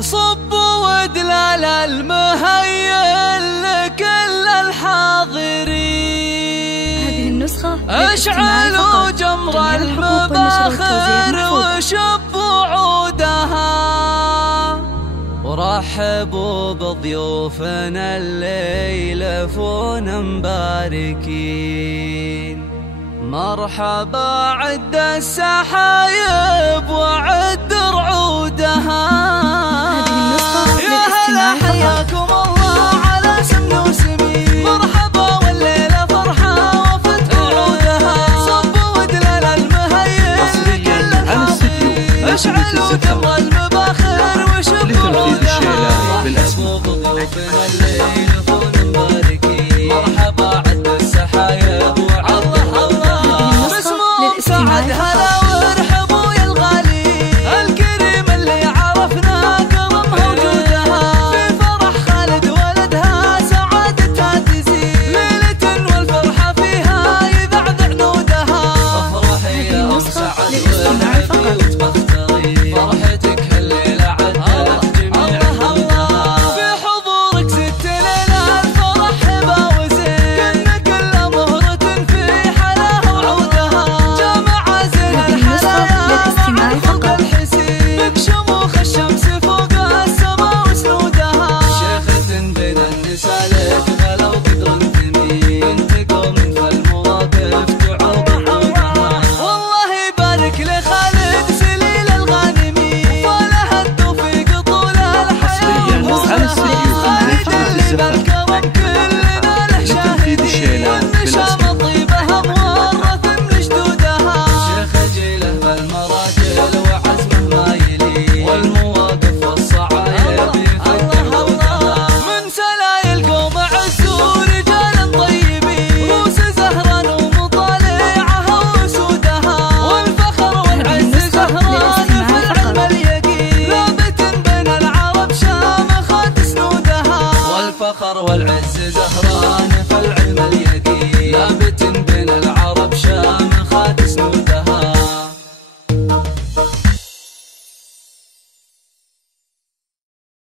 صب ودلال المهيل لكل الحاضرين. هذه النسخة اشعلوا جمر المباخر وشبوا عودها، ورحبوا بضيوفنا اللي يلفون مباركين. مرحبا عد السحايب وعد رعودها. يا هلا حياكم الله على سمن وسمين. مرحبا والليلة فرحة وفت وعودها. صبوا ودلال المهيل كل الحاضرين. اشعلوا جمر المباخر وشبوا عودها. رحبوا بضيوفنا الليل